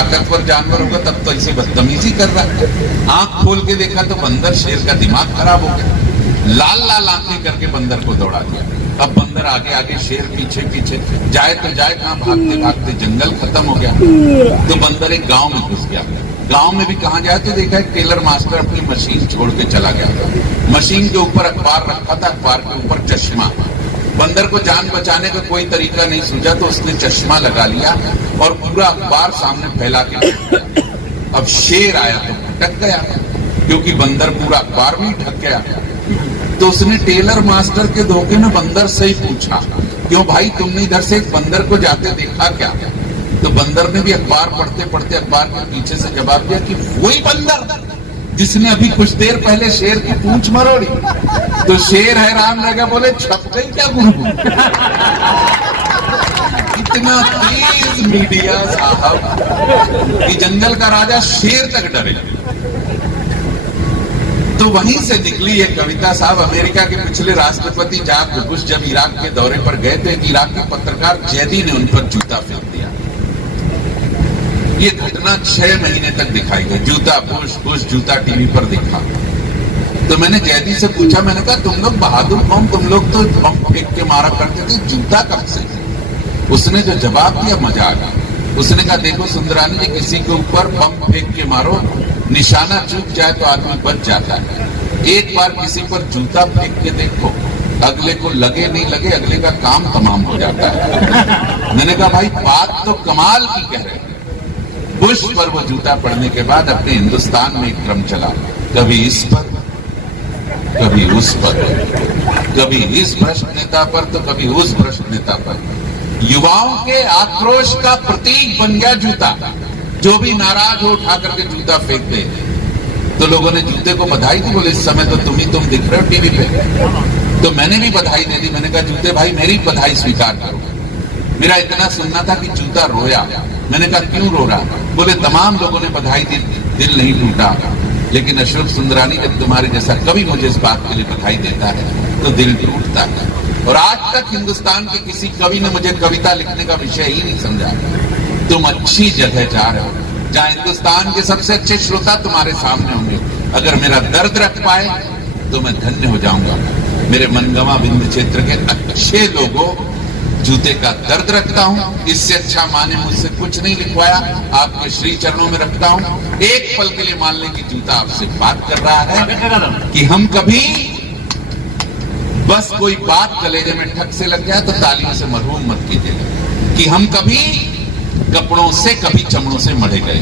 ताकतवर जानवर होगा तब तो ऐसे बदतमीजी कर रहा है। आंख खोल के देखा तो बंदर, शेर का दिमाग खराब हो गया, लाल लाल आंखें करके बंदर को दौड़ा दिया। अब बंदर आगे आगे, शेर पीछे पीछे, जाए तो जाए कहां, भागते भागते जंगल खत्म हो गया। तो बंदर एक गांव में घुस गया। गांव में भी कहां जाए तो देखा एक टेलर मास्टर अपनी मशीन छोड़ के चला गया। मशीन के ऊपर अखबार रखा था, अखबार के ऊपर चश्मा। बंदर को जान बचाने का कोई तरीका नहीं सूझा तो उसने चश्मा लगा लिया और पूरा अखबार सामने फैला के रख दिया। अब शेर आया तो भटक गया, क्योंकि बंदर पूरा अखबार भी ढक गया। तो उसने टेलर मास्टर के धोखे में बंदर से ही पूछा, क्यों भाई तुमने इधर से एक बंदर को जाते देखा क्या? तो बंदर ने भी अखबार पढ़ते पढ़ते अखबार के पीछे से जवाब दिया कि वही बंदर जिसने अभी कुछ देर पहले शेर की पूंछ मरोड़ी। तो शेर हैरान रह गया, बोले छप गई क्या गुरु? इतना तेज मीडिया साहब कि जंगल का राजा शेर तक डरे। तो वहीं से निकली ये कविता साहब। अमेरिका के पिछले राष्ट्रपति जॉर्ज बुश जब इराक के दौरे पर गए थे, इराक के पत्रकार जैदी ने उन पर जूता फेंक दिया। ये घटना 6 महीने तक दिखाई गई। जूता बुश जूता टीवी पर दिखा। तो मैंने जैदी से पूछा, मैंने कहा तुम लोग बहादुर कौन, तुम लोग तो बम फेंक के मारा करते थे, जूता कब से? उसने जो जवाब दिया मजा आ गया। उसने कहा देखो सुंदरानी जी, किसी के ऊपर बम फेंक के मारो, निशाना चूक जाए तो आदमी बच जाता है। एक बार किसी पर जूता फेंक के देखो, अगले को लगे नहीं लगे, अगले का काम तमाम हो जाता है। मैंने कहा भाई बात तो कमाल की कह रहे। बुश पर वो जूता पड़ने के बाद अपने हिंदुस्तान में एक क्रम चला, कभी इस पर, कभी उस पर, कभी इस भ्रष्ट नेता पर तो कभी उस भ्रष्ट नेता पर। युवाओं के आक्रोश का प्रतीक बन गया जूता। जो भी नाराज हो उठा करके जूता फेंक दे। तो लोगों ने जूते को बधाई दी, बोले इस समय तो तुम दिख रहे हो टीवी पे। तो मैंने भी बधाई दे दी। मैंने कहा जूते भाई मेरी बधाई स्वीकार करो। मेरा इतना सुनना था कि जूता रोया। मैंने कहा क्यों रो रहा? बोले तमाम लोगों ने बधाई दी, दिल नहीं टूटा, लेकिन अशोक सुंदरानी जब तुम्हारे जैसा कवि मुझे इस बात के लिए बधाई देता है तो दिल टूटता है। और आज तक हिंदुस्तान के किसी कवि ने मुझे कविता लिखने का विषय ही नहीं समझा। तुम अच्छी जगह जा रहे हो, जहां हिंदुस्तान के सबसे अच्छे श्रोता तुम्हारे सामने होंगे। अगर मेरा दर्द रख पाए तो मैं धन्य हो जाऊंगा। मेरे मनगवा बिंद क्षेत्र के अच्छे लोगों, जूते का दर्द रखता हूं। इससे अच्छा माने मुझसे कुछ नहीं लिखवाया, आपके श्री चरणों में रखता हूं। एक पल के लिए मान लें कि जूता आपसे बात कर रहा है कि हम कभी बस कोई बात कलेजे में ठक से लग जाए तो तालियों से मरहूम मत कीजिए। कि हम कभी कपड़ों से कभी चमड़ों से मढ़े गए।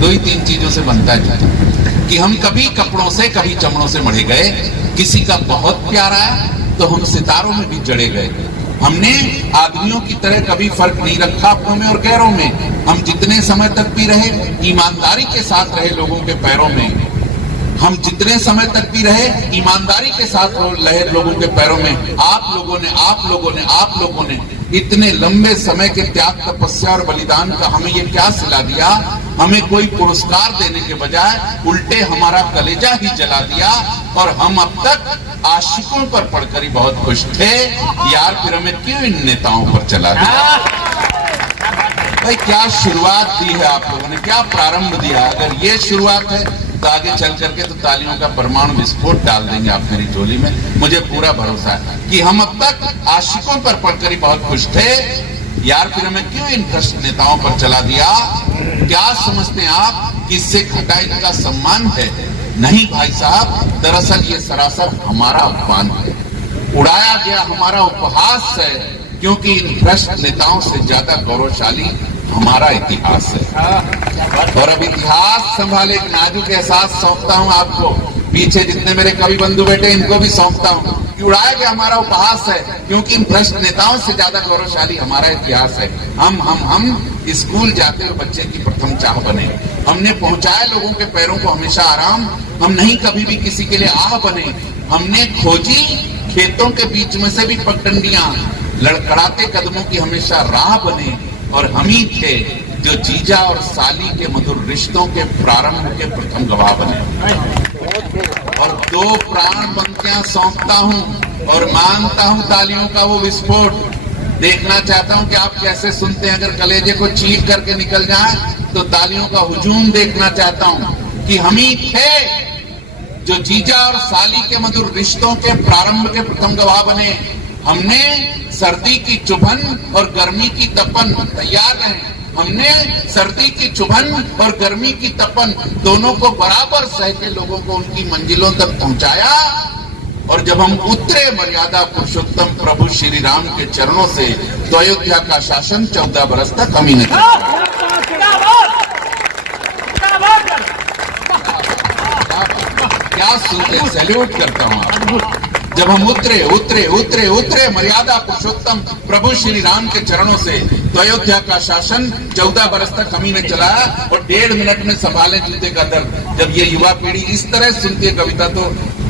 2 ही 3 चीजों से बनता है जूता। कि हम कभी कपड़ों से कभी चमड़ों से मढ़े गए। किसी का बहुत प्यार आया तो हम सितारों में भी जड़े गए। हमने आदमियों की तरह कभी फर्क नहीं रखा अपनों में और गैरों में। हम जितने समय तक भी रहे, ईमानदारी के साथ रहे लोगों के पैरों में। हम जितने समय तक भी रहे, ईमानदारी के साथ रहे लोगों के पैरों में। आप लोगों ने इतने लंबे समय के त्याग, तपस्या और बलिदान का हमें ये क्या सिला दिया? हमें कोई पुरस्कार देने के बजाय उल्टे हमारा कलेजा ही जला दिया। और हम अब तक आशिकों पर पढ़कर ही बहुत खुश थे। यार फिर हमें क्यों इन नेताओं पर चला दिया? भाई क्या शुरुआत दी है आप लोगों ने, क्या प्रारंभ दिया। अगर ये शुरुआत है तो आगे चल करके तो तालियों का परमाणु विस्फोट डाल देंगे आप मेरी झोली में। मुझे पूरा भरोसा है कि हम अब तक आशिकों पर पढ़कर ही बहुत खुश थे। यार फिर हमें क्यों इन भ्रष्ट नेताओं पर चला दिया? क्या समझते हैं आप कि इससे घटा इनका सम्मान है? नहीं भाई साहब, दरअसल ये सरासर हमारा अपमान है, उड़ाया गया हमारा उपहास है। क्योंकि इन भ्रष्ट नेताओं से ज्यादा गौरवशाली हमारा इतिहास है। और अब इतिहास संभाले एक नाजुक एहसास सौंपता हूं आपको। पीछे जितने मेरे कवि बंधु बैठे इनको भी सौंपता हूं कि उड़ाया गया हमारा उपहास है, क्योंकि इन भ्रष्ट नेताओं से ज्यादा गौरवशाली हमारा इतिहास है। हम स्कूल जाते हुए बच्चे की प्रथम चाह बने। हमने पहुंचाया लोगों के पैरों को हमेशा आराम। हम नहीं कभी भी किसी के लिए आह बने। हमने खोजी खेतों के बीच में से भी पगडंडियां, लड़खड़ाते कदमों की हमेशा राह बने। और हम ही थे जो जीजा और साली के मधुर रिश्तों के प्रारंभ के प्रथम गवाह बने। और 2 प्राण पंक्तियां सौंपता हूं और मांगता हूं तालियों का वो विस्फोट। देखना चाहता हूं कि आप कैसे सुनते हैं। अगर कलेजे को चीर करके निकल जाए तो तालियों का हुजूम देखना चाहता हूं कि हम ही थे जो जीजा और साली के मधुर रिश्तों के प्रारंभ के प्रथम गवाह बने। हमने सर्दी की चुभन और गर्मी की तपन, तैयार रहे, हमने सर्दी की चुभन और गर्मी की तपन दोनों को बराबर सह के लोगों को उनकी मंजिलों तक पहुंचाया। और जब हम उतरे मर्यादा पुरुषोत्तम प्रभु श्री राम के चरणों से, तो अयोध्या का शासन 14 बरस तक हम ही ने क्या सुनते, सैल्यूट करता हूं आपको। जब हम उतरे उतरे उतरे उतरे मर्यादा पुरुषोत्तम प्रभु श्री राम के चरणों से, तो अयोध्या का शासन 14 बरस तक हम ही ने चलाया। और 1.5 मिनट में संभाले जूते का दर्द। जब ये युवा पीढ़ी इस तरह सुनती है कविता तो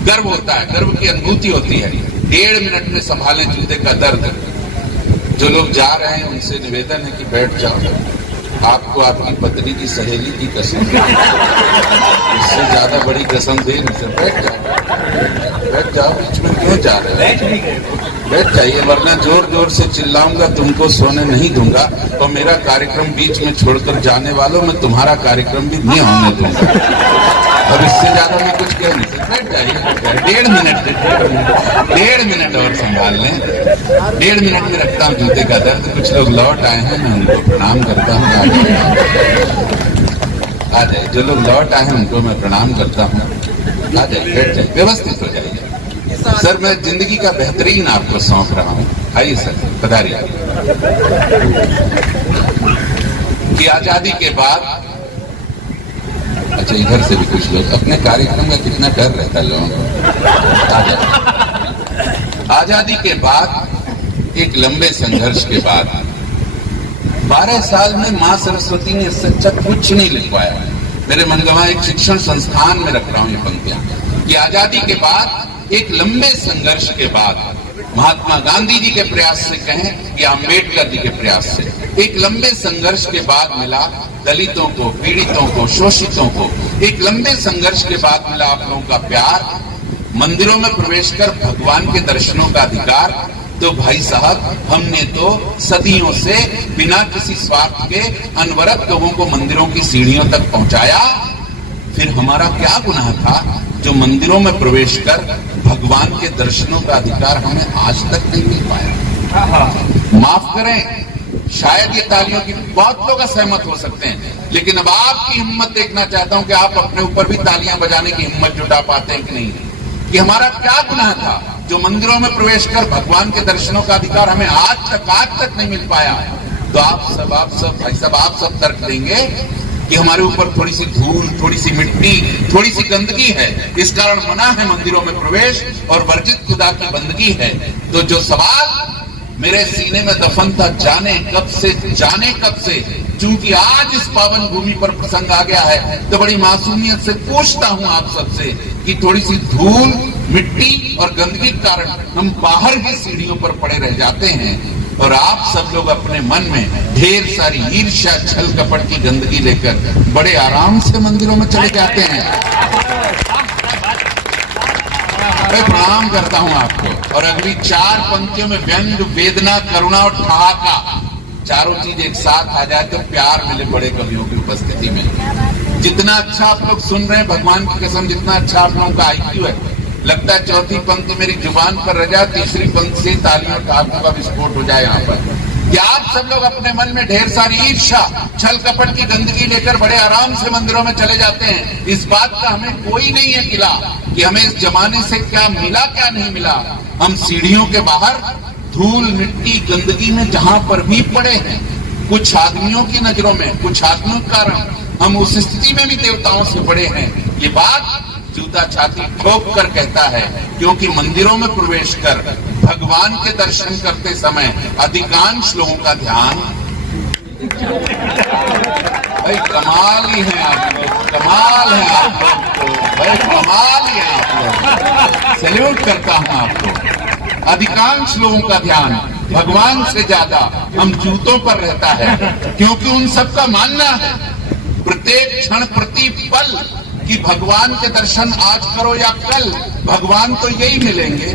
गर्व होता है, गर्व की अनुभूति होती है। 1.5 मिनट में संभाले जूते का दर्द। जो लोग जा रहे हैं उनसे निवेदन है कि बैठ जाओ, आपको आपकी पत्नी की सहेली की कसम, इससे ज्यादा बड़ी कसम दे नहीं सकते। बैठ जाओ, बैठ जाओ, बीच में क्यों जा रहे हो? बैठ जाइए, वरना जोर जोर से चिल्लाऊंगा, तुमको सोने नहीं दूंगा। और मेरा कार्यक्रम बीच में छोड़कर जाने वालों, मैं तुम्हारा कार्यक्रम भी नहीं होने दूंगा। अब इससे ज्यादा मैं कुछ कह नहीं सकता। बैठ जाइए, 1.5 मिनट और संभाल लें। 1.5 मिनट में रखता हूँ जूते का दर्द। कुछ लोग लौट आए हैं, मैं उनको प्रणाम करता हूँ। आ जाए, जो लोग लौट आए हैं उनको मैं प्रणाम करता हूँ। आ जाए, बैठ जाए, व्यवस्थित हो जाइए। सर, मैं जिंदगी का बेहतरीन आपको सौंप रहा हूँ। आइए सर, पधारिए। कि आजादी के बाद, अच्छा इधर से भी कुछ लोग, अपने कार्यक्रम का कितना डर रहता है लोगों को। आजादी के बाद, एक लंबे संघर्ष के बाद 12 साल में मां सरस्वती ने सच्चा कुछ नहीं लिखवाया। मेरे मनगवा एक शिक्षण संस्थान में रख रहा हूं ये पंक्तियां कि आजादी के बाद, एक लंबे संघर्ष के बाद, महात्मा गांधी जी के प्रयास से कहें या अंबेडकर जी के प्रयास से, एक लंबे संघर्ष के बाद मिला दलितों को, पीड़ितों को, शोषितों को। एक लंबे संघर्ष के बाद मिला आप लोगों का प्यार, मंदिरों में प्रवेश कर भगवान के दर्शनों का अधिकार। तो भाई साहब, हमने तो सदियों से बिना किसी स्वार्थ के अनवरत लोगों को मंदिरों की सीढ़ियों तक पहुंचाया। फिर हमारा क्या गुनाह था जो मंदिरों में प्रवेश कर भगवान के दर्शनों का अधिकार हमें आज तक नहीं मिल पाया? माफ करें, शायद ये तालियों की बहुत लोग असहमत हो सकते हैं, लेकिन अब आपकी हिम्मत देखना चाहता हूं कि आप अपने ऊपर भी तालियां बजाने की हिम्मत जुटा पाते हैं कि नहीं। कि हमारा क्या गुनाह था जो मंदिरों में प्रवेश कर भगवान के दर्शनों का अधिकार हमें आज तक नहीं मिल पाया। तो आप सब भाई साहब, आप सब तर्क देंगे कि हमारे ऊपर थोड़ी सी धूल, थोड़ी सी मिट्टी, थोड़ी सी गंदगी है, इस कारण मना है मंदिरों में प्रवेश और वर्जित खुदा की बंदगी है। तो जो सवाल मेरे सीने में दफन था जाने कब से, चूंकि आज इस पावन भूमि पर प्रसंग आ गया है, तो बड़ी मासूमियत से पूछता हूं आप सबसे कि थोड़ी सी धूल, मिट्टी और गंदगी के कारण हम बाहर की सीढ़ियों पर पड़े रह जाते हैं और आप सब लोग अपने मन में ढेर सारी ईर्ष्या, छल कपट की गंदगी लेकर बड़े आराम से मंदिरों में चले जाते हैं। मैं प्रणाम करता हूं आपको। और अगली 4 पंक्तियों में व्यंग, वेदना, करुणा और ठहाका, चारों चीज एक साथ आ जाए तो प्यार मिले बड़े कवियों की उपस्थिति में। जितना अच्छा आप लोग सुन रहे हैं, भगवान की कसम, जितना अच्छा आप लोगों का IQ है, लगता है चौथी पंक्ति मेरी जुबान पर रह जाए, तीसरी पंक्ति से तालियों और ठहाकों का विस्फोट हो जाए यहाँ पर। क्या आप सब लोग अपने मन में ढेर सारी ईर्ष्या, छल कपट की गंदगी लेकर बड़े आराम से मंदिरों में चले जाते हैं? इस बात का हमें कोई नहीं है गिला कि हमें इस जमाने से क्या मिला क्या नहीं मिला। हम सीढ़ियों के बाहर धूल, मिट्टी, गंदगी में जहां पर भी पड़े हैं, कुछ आदमियों की नजरों में, कुछ आदमियों के कारण हम उस स्थिति में भी देवताओं से बड़े हैं। ये बात जूता छाती ठोक कर कहता है, क्योंकि मंदिरों में प्रवेश कर भगवान के दर्शन करते समय अधिकांश लोगों का ध्यान, भाई कमाल ही है आप लोग, कमाल है आप लोग, भाई कमाल ही है आप लोग, सैल्यूट करता हूं आपको। अधिकांश लोगों का ध्यान भगवान से ज्यादा हम जूतों पर रहता है, क्योंकि उन सबका मानना है प्रत्येक क्षण, प्रति पल कि भगवान के दर्शन आज करो या कल, भगवान तो यही मिलेंगे।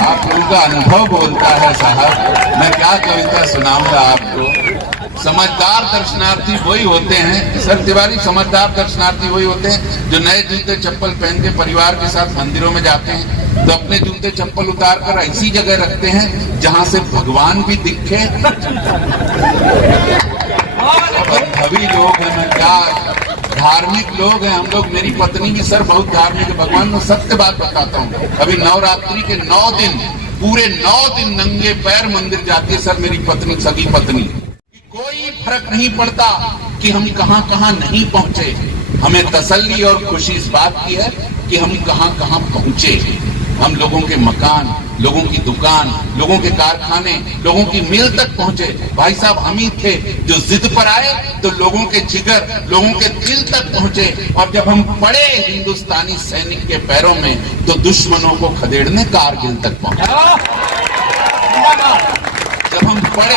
आप लोगों का अनुभव बोलता है साहब, मैं क्या कविता सुनाऊंगा आपको। समझदार दर्शनार्थी वही होते हैं सर तिवारी, समझदार दर्शनार्थी वही होते हैं जो नए जूते चप्पल पहन के परिवार के साथ मंदिरों में जाते हैं तो अपने जूते चप्पल उतार कर ऐसी जगह रखते हैं जहां से भगवान भी दिखे। अभी लोग हैं, मैं क्या धार्मिक लोग हैं हम लोग, मेरी पत्नी भी सर बहुत धार्मिक है। भगवान को सत्य बात बताता हूँ, अभी नवरात्रि के 9 दिन पूरे 9 दिन नंगे पैर मंदिर जाती है सर मेरी पत्नी, सगी पत्नी। कोई फर्क नहीं पड़ता कि हम कहां कहां नहीं पहुंचे, हमें तसल्ली और खुशी इस बात की है कि हम कहां कहां पहुंचे। हम लोगों के मकान, लोगों की दुकान, लोगों के कारखाने, लोगों की मिल तक पहुंचे। भाई साहब हम ही थे जो जिद पर आए तो लोगों के जिगर, लोगों के दिल तक पहुंचे। और जब हम पड़े हिंदुस्तानी सैनिक के पैरों में तो दुश्मनों को खदेड़ने कारगिल तक पहुंचे। जब हम पढ़े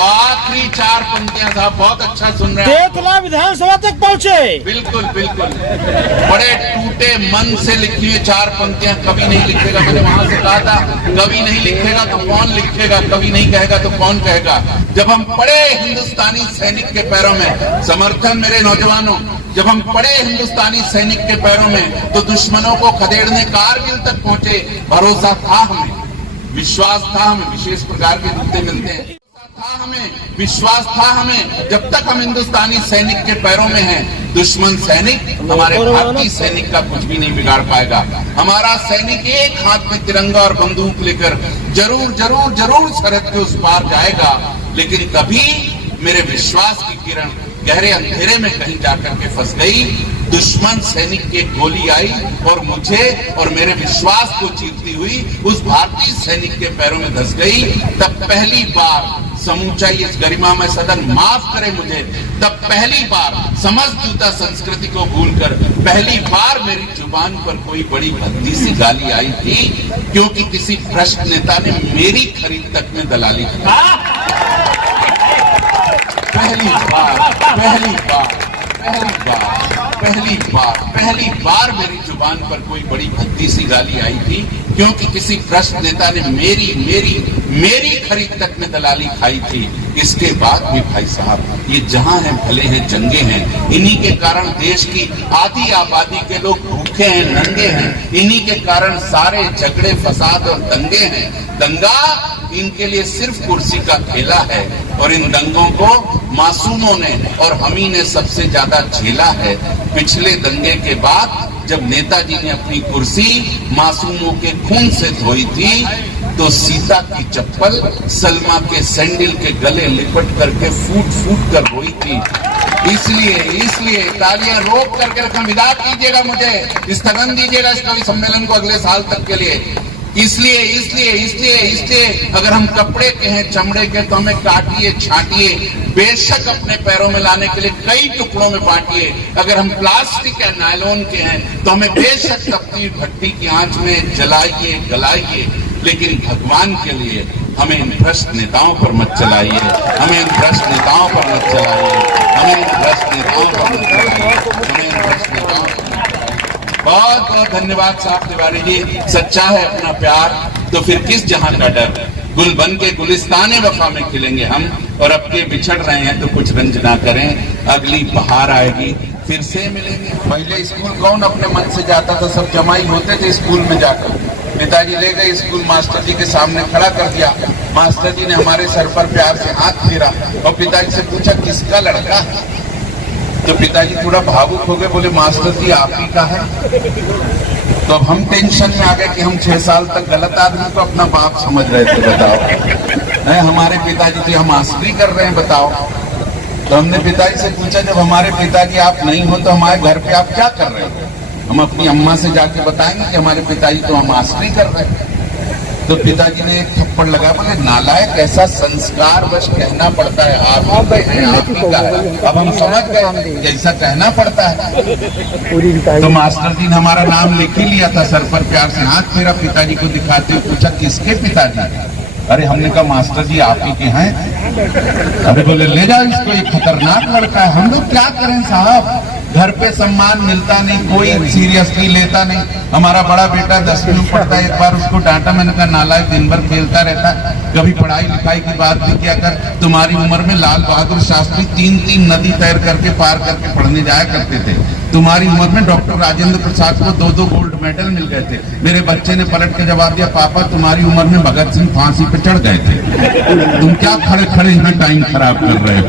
आखिरी 4 पंक्तियां साहब बहुत अच्छा सुन रहे हैं, देवतला विधानसभा तक पहुंचे। बिल्कुल बिल्कुल बड़े टूटे मन से लिखी हुई 4 पंक्तियां, कभी नहीं लिखेगा, मैंने वहां से कहा था कभी नहीं लिखेगा तो कौन लिखेगा, कभी नहीं कहेगा तो कौन कहेगा। जब हम पढ़े हिंदुस्तानी सैनिक के पैरों में, समर्थन मेरे नौजवानों, जब हम पड़े हिंदुस्तानी सैनिक के पैरों में तो दुश्मनों को खदेड़ने कारगिल तक पहुंचे। भरोसा था हमें, विश्वास था हमें, विशेष प्रकार के जूते मिलते हैं, था हमें विश्वास था हमें, जब तक हम हिंदुस्तानी सैनिक के पैरों में हैं दुश्मन सैनिक हमारे भारतीय सैनिक का कुछ भी नहीं बिगाड़ पाएगा। हमारा सैनिक एक हाथ में तिरंगा और बंदूक लेकर जरूर जरूर जरूर सरहद के उस पार जाएगा, लेकिन कभी मेरे विश्वास की किरण गहरे अंधेरे में कहीं जाकर के फंस गई। दुश्मन सैनिक की गोली आई और मुझे और मेरे विश्वास को चीरती हुई उस भारतीय सैनिक के पैरों में धंस गई। तब पहली बार समूचा इस गरिमामय सदन माफ करे मुझे, तब पहली बार समझदार संस्कृति को भूलकर पहली बार मेरी जुबान पर कोई बड़ी भद्दी सी गाली आई थी, क्योंकि किसी भ्रष्ट नेता ने मेरी खरीद तक में दलाली की। पहली बार मेरी जुबान पर कोई बड़ी भद्दी सी गाली आई थी, क्योंकि किसी भ्रष्ट नेता ने मेरी खरीद तक में दलाली खाई थी। इसके बाद भी भाई साहब ये जहां हैं भले हैं जंगे हैं, इन्हीं के कारण देश की आधी आबादी के लोग भूखे हैं, नंगे हैं, इन्हीं के कारण सारे झगड़े फसाद और दंगे हैं। दंगा इनके लिए सिर्फ कुर्सी का खेला है और इन दंगों को मासूमों ने और हम ही ने सबसे ज्यादा झेला है। पिछले दंगे के बाद जब नेताजी ने अपनी कुर्सी मासूमों के खून से धोई थी तो सीता की चप्पल सलमा के सैंडल के गले लिपट करके फूट फूट कर रोई थी। इसलिए तालियां रोक करके रखें, विदा कीजिएगा मुझे, स्थगन दीजिएगा इस कवि सम्मेलन को अगले साल तक के लिए। इसलिए अगर हम कपड़े के हैं, चमड़े के, तो हमें काटिए, छाटिए, बेशक अपने पैरों में लाने के लिए कई टुकड़ों में बांटिए। अगर हम प्लास्टिक या नायलॉन के हैं तो हमें बेशक तपती भट्टी की आंच में जलाइए, गलाइए, लेकिन भगवान के लिए हमें इन भ्रष्ट नेताओं पर मत चलाइए, हमें इन भ्रष्ट नेताओं पर मत चलाइए, हमें इन भ्रष्ट नेताओं पर मत चलाइए, हमें इन भ्रष्ट नेताओं पर। बहुत बहुत धन्यवाद साहब तिवारी जी, सच्चा है अपना प्यार तो फिर किस जहां का डर। गुल बन के गुलिस्ताने वफा में खिलेंगे हम, और अब के बिछड़ रहे हैं तो कुछ रंज ना करें, अगली बहार आएगी फिर से मिलेंगे। पहले स्कूल कौन अपने मन से जाता था, सब जमाई होते थे स्कूल में जाकर। पिताजी ले गए स्कूल, मास्टर जी के सामने खड़ा कर दिया, मास्टर जी ने हमारे सर पर प्यार से हाथ फेरा और पिताजी से पूछा किसका लड़का है, तो पिताजी थोड़ा भावुक हो गए, बोले मास्टर जी आप ही का है। तो अब हम टेंशन में आ गए कि हम 6 साल तक गलत आदमी को अपना बाप समझ रहे थे, बताओ। हमारे पिताजी तो हम मास्टरी कर रहे हैं, बताओ। तो हमने पिताजी से पूछा जब हमारे पिताजी आप नहीं हो तो हमारे घर पे आप क्या कर रहे हो। हम अपनी अम्मा से जाके बताएंगे कि हमारे पिताजी तो हम मास्टरी कर रहे हैं। तो पिताजी ने एक थप्पड़ लगा, बोले नालायक, ऐसा संस्कार बस कहना पड़ता है, आप हैं, आप ही का है। अब हम समझ गए जैसा कहना पड़ता है। तो मास्टर जी ने हमारा नाम लिख ही लिया था, सर पर प्यार से हाथ फेरा, पिताजी को दिखाते हुए पूछा किसके पिताजी। अरे हमने कहा मास्टर जी आप ही के हैं। अरे बोले ले जाओ इसको, ये खतरनाक लड़का है। हम लोग क्या करें साहब, घर पे सम्मान मिलता नहीं, कोई सीरियसली लेता नहीं। हमारा बड़ा बेटा 10वीं में पढ़ता है, एक बार उसको डांटा, मैंने कहा नालायक, दिन भर खेलता रहता है, कभी पढ़ाई लिखाई की बात नहीं किया कर। तुम्हारी उम्र में लाल बहादुर शास्त्री 3-3 नदी तैर करके पार करके पढ़ने जाया करते थे। तुम्हारी उम्र में डॉक्टर राजेंद्र प्रसाद को 2-2 गोल्ड मेडल मिल गए थे। मेरे बच्चे ने पलट के जवाब दिया, पापा तुम्हारी उम्र में भगत सिंह फांसी पे चढ़ गए थे, तुम क्या खड़े खड़े यहाँ टाइम खराब कर रहे हो।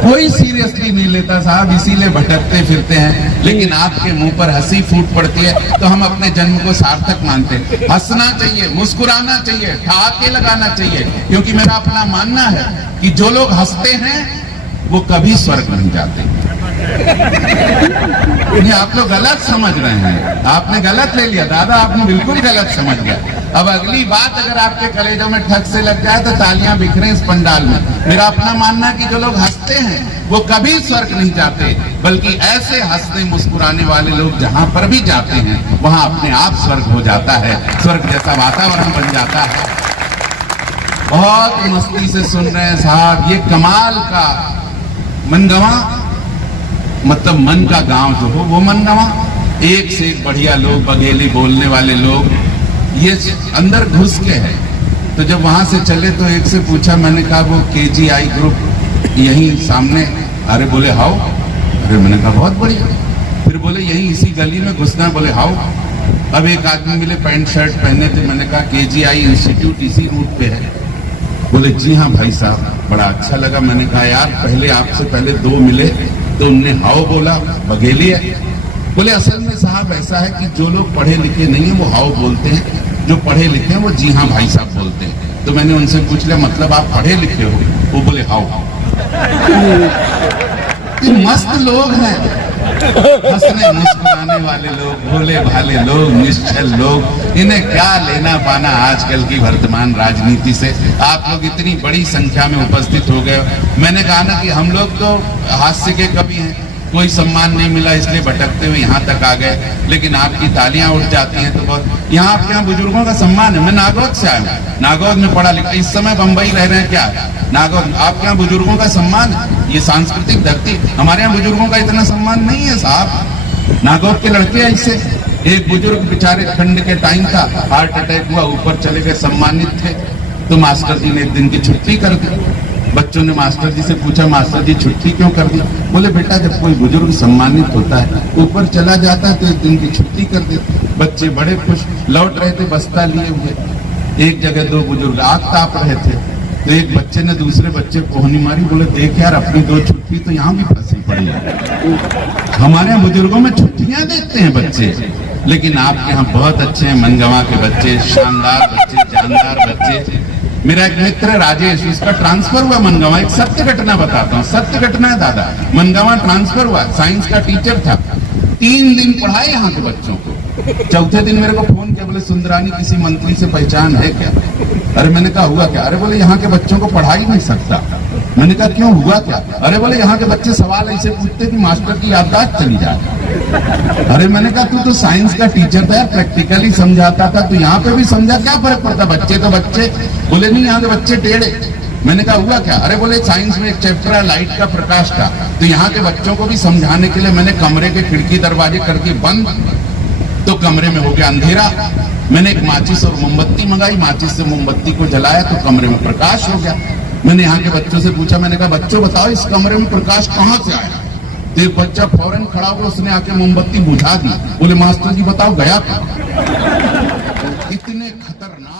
कोई सीरियसली नहीं लेता साहब, इसीलिए भटकते फिरते हैं। लेकिन आपके मुंह पर हंसी फूट पड़ती है तो हम अपने जन्म को सार्थक मानते हैं। हंसना चाहिए, मुस्कुराना चाहिए, ठहाके लगाना चाहिए, क्योंकि मेरा अपना मानना है कि जो लोग हंसते हैं वो कभी स्वर्ग नहीं जाते। ये आप लोग गलत समझ रहे हैं, आपने गलत ले लिया दादा, आपने बिल्कुल गलत समझ गया। अब अगली बात अगर आपके कलेजों में ठग से लग जाए तो तालियां बिखरे इस पंडाल में। मेरा अपना मानना है कि जो लोग हंसते हैं वो कभी स्वर्ग नहीं जाते, बल्कि ऐसे हंसने मुस्कुराने वाले लोग जहां पर भी जाते हैं वहां अपने आप स्वर्ग हो जाता है, स्वर्ग जैसा वातावरण बन जाता है। बहुत मस्ती से सुन रहे हैं साहब, ये कमाल का मनगवा, मतलब मन का गांव जो हो वो मनगवा, एक से एक बढ़िया लोग, बघेली बोलने वाले लोग, ये अंदर घुस के है। तो जब वहां से चले तो एक से पूछा, मैंने कहा वो KGI ग्रुप यहीं सामने? अरे बोले हाउ। अरे मैंने कहा बहुत बढ़िया। फिर बोले यहीं इसी गली में घुसना? बोले हाउ। अब एक आदमी मिले, पैंट शर्ट पहने थे, मैंने कहा KGI इंस्टीट्यूट इसी रूट पे है? बोले जी हाँ भाई साहब, बड़ा अच्छा लगा। मैंने कहा यार पहले आपसे पहले 2 मिले तो उनने हाउ बोला, बघेली है। बोले असल में साहब ऐसा है कि जो लोग पढ़े लिखे नहीं है वो हाउ बोलते हैं, जो पढ़े लिखे हैं वो जी हाँ भाई साहब बोलते हैं। तो मैंने उनसे पूछ लिया मतलब आप पढ़े लिखे हो? वो बोले हाउ। मस्त लोग हैं, हंसने मुस्कुराने वाले लोग, भोले भाले लोग, निश्चल लोग, इन्हें क्या लेना पाना आजकल की वर्तमान राजनीति से। आप लोग इतनी बड़ी संख्या में उपस्थित हो गए। मैंने कहा ना कि हम लोग तो हास्य के कवि हैं, कोई सम्मान नहीं मिला इसलिए भटकते हुए यहाँ तक आ गए, लेकिन आपकी तालियां उठ जाती हैं तो बहुत। यहाँ आपके यहाँ बुजुर्गों का सम्मान है। मैं नागौद से आया हूँ, नागौद में पढ़ा लिखा, इस समय बंबई रह रहे हैं क्या नागौद, आपके यहाँ बुजुर्गों का सम्मान है। ये सांस्कृतिक धरती, हमारे यहाँ बुजुर्गों का इतना सम्मान नहीं है साहब। नागौद के लड़के ऐसे, एक बुजुर्ग बेचारे ठंड के टाइम था, हार्ट अटैक हुआ, ऊपर चले गए, सम्मानित थे। तो मास्टर जी ने एक दिन की छुट्टी कर दी। बच्चों ने मास्टर जी से पूछा, मास्टर जी छुट्टी क्यों कर दी? बोले बेटा जब कोई बुजुर्ग सम्मानित होता है, ऊपर चला जाता है तो एक दिन की छुट्टी कर देते। बच्चे बड़े खुश, लौट रहे थे बस्ता लिए हुए। एक जगह 2 बुजुर्ग आग ताप रहे थे, तो एक बच्चे ने दूसरे बच्चे को पोहनी मारी। बोले देख यार अपनी 2 छुट्टी तो यहाँ भी फंसी पड़ी है। हमारे यहाँ बुजुर्गों में छुट्टियां देते हैं बच्चे, लेकिन आपके यहाँ बहुत अच्छे हैं मनगवा के बच्चे, शानदार बच्चे, जानदार बच्चे। मेरा एक मित्र राजेश, उसका ट्रांसफर हुआ मनगवा। एक सत्य घटना बताता हूँ, सत्य घटना है दादा। मनगवा ट्रांसफर हुआ, साइंस का टीचर था, 3 दिन पढ़ाए यहाँ के बच्चों को। चौथे दिन मेरे को फोन किया, बोले सुंदरानी किसी मंत्री से पहचान है क्या? अरे मैंने कहा हुआ क्या? अरे बोले यहाँ के बच्चों को पढ़ा ही नहीं सकता। मैंने कहा क्यों, हुआ क्या? अरे बोले यहाँ के बच्चे सवाल ऐसे पूछते कि मास्टर की याददाश्त चली जाए। अरे मैंने कहा तू तो साइंस का टीचर था, प्रैक्टिकली समझाता था, तो यहाँ पे भी समझा, क्या फर्क पड़ता, बच्चे तो बच्चे। बोले नहीं यहाँ के बच्चे टेढ़े। मैंने कहा हुआ क्या? अरे बोले साइंस में एक चैप्टर है लाइट का, प्रकाश का, तो यहाँ के बच्चों को भी समझाने के लिए मैंने कमरे के खिड़की दरवाजे करके बंद, तो कमरे में हो गया अंधेरा। मैंने एक माचिस और मोमबत्ती मंगाई, माचिस से मोमबत्ती को जलाया तो कमरे में प्रकाश हो गया। मैंने यहाँ के बच्चों से पूछा, मैंने कहा बच्चों बताओ इस कमरे में प्रकाश कहाँ से आया? तो एक बच्चा फौरन खड़ा हुआ, उसने आके मोमबत्ती बुझा दी। बोले मास्टर जी बताओ गया था। इतने खतरनाक